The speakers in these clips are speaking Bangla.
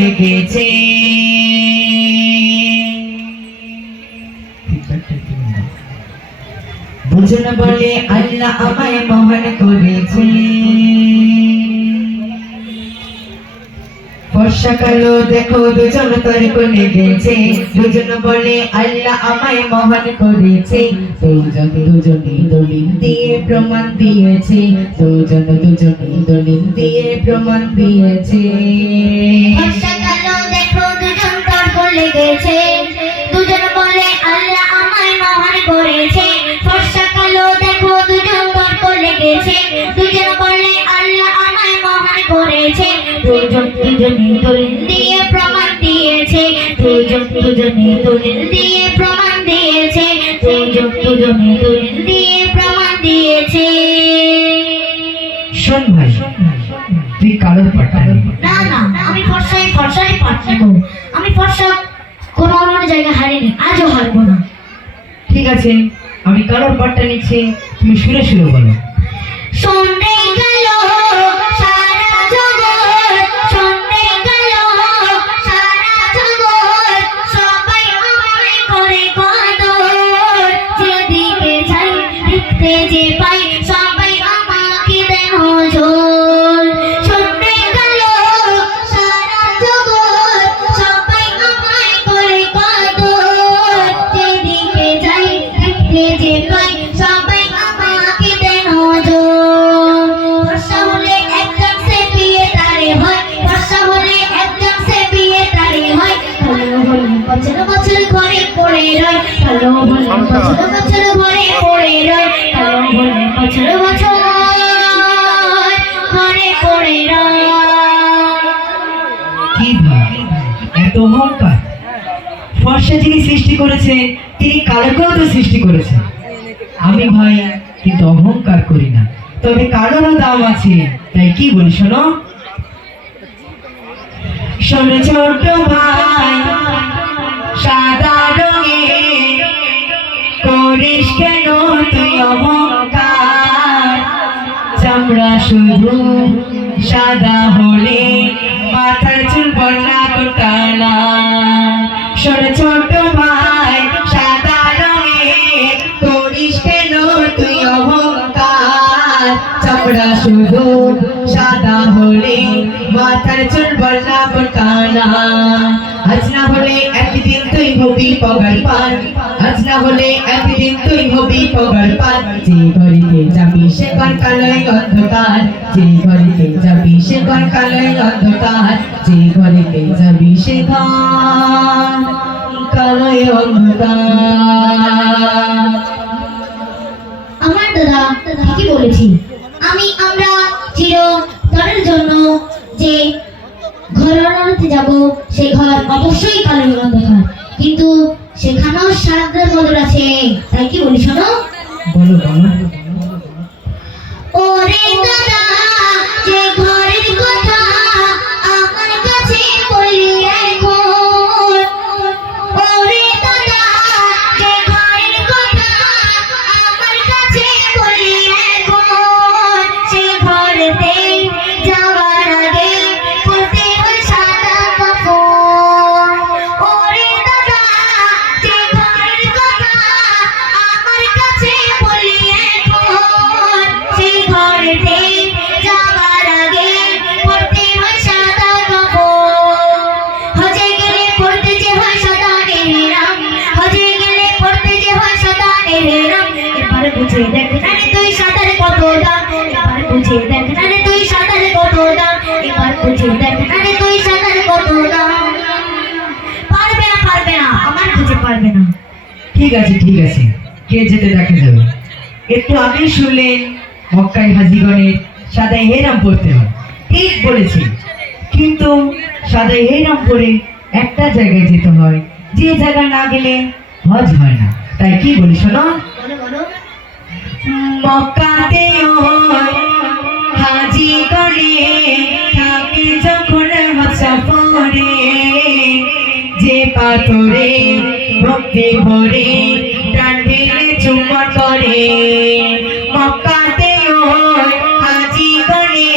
লেগেছে। দুজন বলে আল্লাহ আমায় মহান করেছে। বর্ষাকালো দেখো দুজন তর্ক লেগেছে। দুজন বলে আল্লাহ আমায় মহান করেছে। দুজনে দলিল দিয়ে প্রমাণ দিয়েছে। দুজনে দলিল দিয়ে প্রমাণ দিয়েছে। বর্ষাকালো দেখো দুজন তর্ক লেগেছে। দুজন বলে আল্লাহ আমায় মহান করেছে। বর্ষাকালো দেখো দুজন তর্ক লেগেছে। দুজন বলে আল্লাহ আমায় মহান করেছে। দুজনে দলিল দিয়ে প্রমাণ দিয়েছে। দুজনে দলিল দিয়ে প্রমাণ দিয়েছে। দুজনে দলিল দিয়ে প্রমাণ দিয়েছে। শোন ভাই, তুই কালোর পাটা না না, আমি ফর্সাই পাঠ নেব। আমি ফর্সা কোনো অন্য জায়গায় হারিনি, আজও হারবো না। ঠিক আছে, আমি কালোর পাটটা নিচ্ছি, তুমি সুরে সুরে বলো। সন্ধে গেল সারা জগৎ, সন্ধে গেল সারা জগৎ, সবাই আমায় করে কদর। যেদিকে যাই দেখতে যে পাই, সবাই আমাকে দেন হুজুর। সন্ধে গেল সারা জগৎ, সবাই আমায় করে কদর। যেদিকে যাই দেখতে যে পাই, সবাই আমাকে দেন হুজুর। বর্ষা হলে একজন সে বিয়ে তারে হয়, বর্ষা হলে একজন সে বিয়ে তারে হয়। ভালো হলে বছর বছর ঘরে পড়ে রয়, ভালো হলে বছর বছর ঘরে পড়ে রয়, ভালো হলে বছর বছর ঘরে পড়ে রয়। কি ভাই, এত অহংকার! ফর্সা যিনি সৃষ্টি করেছে তিনি কালোকেও তো সৃষ্টি করেছেন। আমি ভাই কিন্তু অহংকার করি না, তবে কালোরও দাম আছে। তাই কি বলি শোনো। শোনো ছোট ভাই, সাদা রঙের করিস কেন তুই অহংকার? চামড়া শুধু সাদা হলে মাথার চুল বন্যা কোটালা। শোনো ছোট ভাই, সাদা রঙের করিস কেন তুই অহংকার? চামড়া শুধু সাদা হলে মাথার চুল বন্যা কোটালা। আজ না হলে একদিন তুই হবি পগার পান, আজ না হলে একদিন তুই হবি পগার পান। যে ঘরেতে যাবি সে ঘর কালোয় অন্ধকার, যে ঘরেতে যাবি সে ঘর কালোয় অন্ধকার, যে ঘরেতে যাবি সে ঘর কালোয় অন্ধকার। আমার দাদা ঠিকই বলেছি। আমরা চিরতরের জন্য যে ঘরতে যাব, সেই ঘর অবশ্যই কালো অন্ধকার, কিন্তু সেখানেও সাদের বদল আছে। তাই কি বলি শোনো। বলো বলো। ওরে দাদা, যে ঘরের কথা আমার কাছে বলি এখন। ওরে দাদা, যে ঘরের কথা আমার কাছে বলি এখন। সে ঘরেতে যাওয়ার আগে পড়তে হয় সাদা কাপড়। ওরে দাদা, যে ঘরের কথা আমার কাছে বলি এখন। সে ঘরেতে যাওয়ার আগে পড়তে হয় সাদা কাপড়। হজে গেলে পড়তে যে হয় সাদা এহরাম, হজে গেলে পড়তে যে হয় সাদা এহরাম। এবার বুঝে দেখ না রে তুই সাদার কত দাম, এবার বুঝে দেখ না রে তুই সাদার কত দাম, এবার বুঝে দেখ না রে তুই সাদার কত দাম। পারবে না, আমার বুঝে পারবে না। ঠিক আছে ঠিক আছে, কে যেতে দেখা যাবে। একটু আগে শুনলেন মক্কায় হাজিগণের সাদা এহরাম পড়তে হয়, ঠিক বলেছি। কিন্তু সাদা এহরাম পরে একটা জায়গায় যেতে হয়, যে জায়গা না গেলে হজ হয় না। তাই কি বলি শোনো। মক্কাতে হাজিগণে থাকে যখন হজ সফরে, যে পাথরে ভক্তি ভরে প্রাণ ঢেলে চুম্বন করে। মক্কাতে হাজিগণে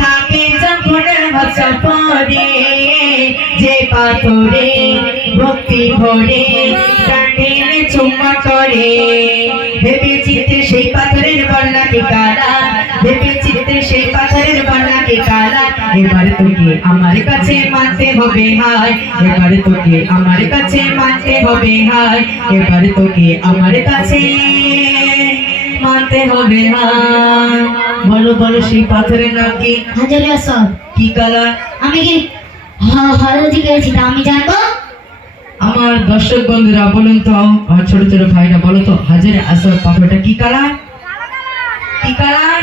থাকে যখন হজ সফরে, পাথরে ভক্তি ভরে কানে চুম্মা করে ভেবে চিত্তে সেই পাথরের বন্যাকে কালা ভেবে চিত্তে সেই পাথরের বন্যাকে কালা এবার তোকে আমার কাছে মানতে হবে হায় এবার তোকে আমার কাছে মানতে হবে হায় এবার তোকে আমার কাছে মানতে হবে হায় বলো বলো সেই পাথরের নাম কি হাজারে আসর। কি কালার আমি কি হলদি গেছি তা আমি জানবো? আমার দর্শক বন্ধুরা বলুন তো আমার ছোট ছোট ভাইরা বলো তো হাজারে আসর পাথরটা কি কালার কি কালার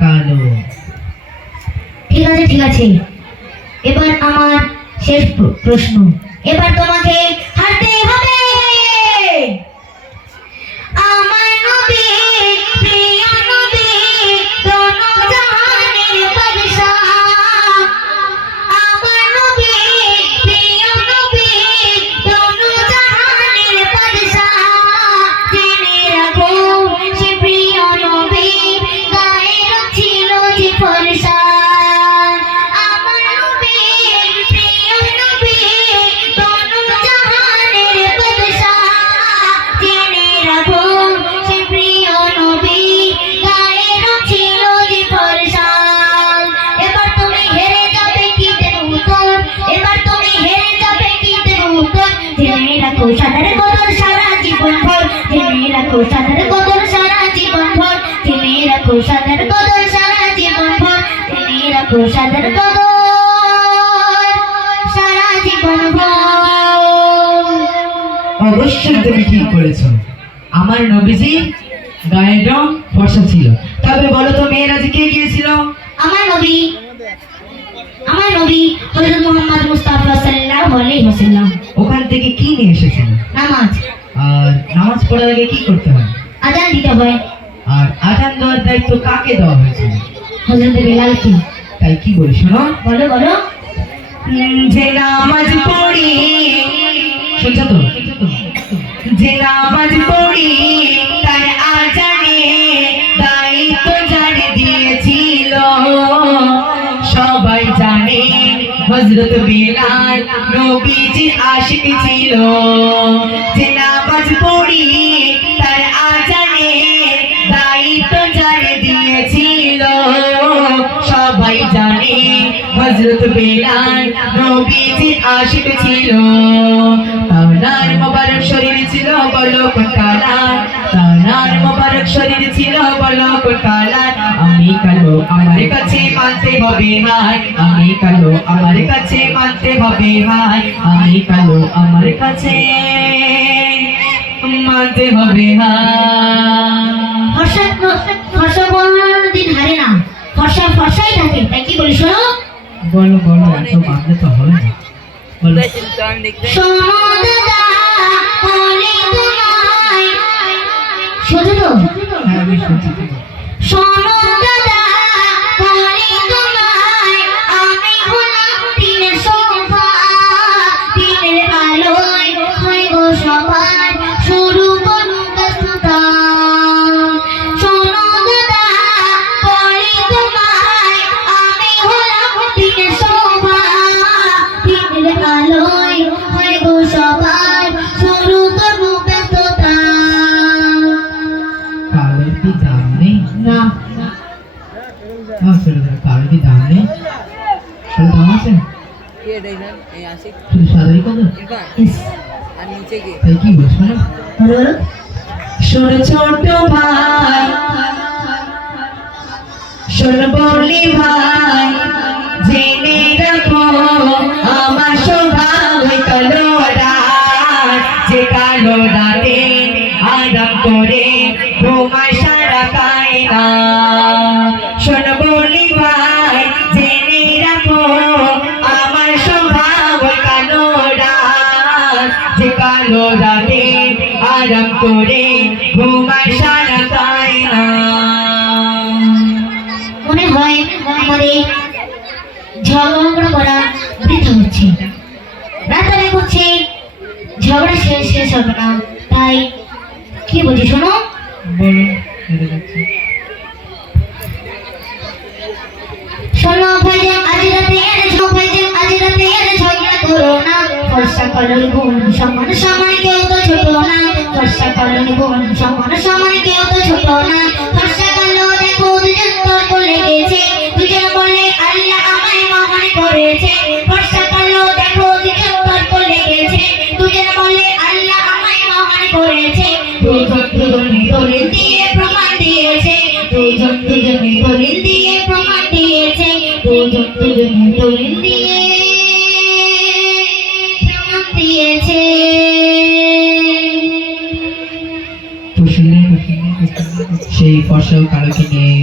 কালো ঠিক আছে ঠিক আছে, এবার আমার শেষ প্রশ্ন, এবার তোমাকে হারতে হবে। আমার নবী প্রিয় নবী দোনো জাহানের বাদশাহ, আমার নবী প্রিয় নবী দোনো জাহানের বাদশাহ, জেনে রাখো সে প্রিয় নবী গায়ের ছিল যে ফরসা। আমার নবী প্রিয় নবী দোনো জাহানের বাদশাহ, জেনে রাখো সে প্রিয় নবী গায়ের ছিল যে ফরসা। এবার তুমি হেরে যাবে কি দেব উত্তর, এবার তুমি হেরে যাবে কি দেব উত্তর, জেনে রাখো সাদার কদর সারা জীবন ভর, জেনে রাখো সাদার কদর সারা জীবন ভর, জেনে রাখো সাদার কদর সারা জীবন ভর, জেনে রাখো সাদার কদর সারা জীবন ভর। অবশ্যই তুমি ঠিক করেছো আমার নবীজি গায়ের রং ফর্সা ছিল তবে বলো তো মেয়েরাজ কে গিয়েছিল আমার নবী হযরত মুহাম্মদ মুস্তাফা সাল্লাল্লাহু আলাইহি ওয়াসাল্লাম। ওখান থেকে কি নিয়ে এসেছিল নামাজ, আর নামাজ পড়ার আগে কি করতে হয় আযান দিতে হয়। আর আজান দেওয়ার দায়িত্ব কাকে দেওয়া হয়েছিল হযরত বেলালকে। তাই কি বলি শোনো বলো বলো। যে নামাজ পড়ি শুনছো তো যে নামাজ পড়ি তার আজানে দায়িত্ব জানে দিয়েছিল সবাই জানে হযরত বেলাল নবীজির আশিক ছিল যে নামাজ পড়ি তার আজানে দায়িত্ব জানে দিয়েছিল সবাই জানে হযরত বেলাল নবীজির আশিক ছিল তার মোবারক শরীর ছিল বলো কোন কালার তার মোবারক শরীর ছিল বলো কোন কালার আমি কালো আমার কাছে মানতে হবে হায় আমি কালো আমার কাছে মানতে হবে হায় আমি কালো আমার কাছে মানতে হবে হায় ফর্সা কোনদিন হারে না, ফর্সাই থাকে, তাই কি বলি শোনো। বলো বলো এত মানতে তো হবে না বলো শোনো দাদা বলি তোমায়, শুধু তো হ্যাঁ আমি শুনছি শোনো দাদা বলি তোমায়, আমি হলাম দিনের শোভা, দিনের আলোয় হয় গো সবার শুরু করুন ব্যস্ততা। শোনো দাদা বলি তোমায়, আমি হলাম দিনের শোভা, দিনের আলোয় হয় গো সবার শুরু করুন ব্যস্ততা। কালোর কি দাম নেই না কালোর কি দাম নেই কালো দাম আছে শুধু সাদাই কত তাই কি বলছো না শোনো ছোট ভাই শোন বলি ভাই জেনে রাখো আমার স্বভাব কালো রাত যে কালো রাতে আরাম করে ঘুমায় সারা কায়না শোন বলি ভাই জেনে রাখো আমার স্বভাব কালো রাত যে কালো রাতে আরাম করে ঘুমায় সারা কায়না। মনে হয় আমাদের ঝগড়া করা বৃথা হচ্ছে, রাতারে করছে, ঝগড়া শেষ হবে না, তাই কি বলছি শোনো। বলো শোনো ভাইজান আজ রাতে ঝগড়া ফর্সা কালোর গুণ সমান সমান কেউ তো ছোট না ফর্সা কালোর গুণ সমান সমান কেউ তো ছোট না ফর্সা কালো দেখো দুজন তর্ক লেগেছে দুজন বলে আল্লাহ আমায় মহান করেছে ফর্সা কালো দেখো দুজন তর্ক লেগেছে দুজন বলে আল্লাহ আমায় মহান করেছে দুজন দুজনে দলিল দিয়ে প্রমাণ দিয়েছে দুজন দুজনে দলিল দিয়ে প্রমাণ দিয়েছে দুজন দুজনে দলিল দিয়ে প্রমাণ দিয়েছে তো শুনলেন সেই ফর্সা ও কালোকে নিয়ে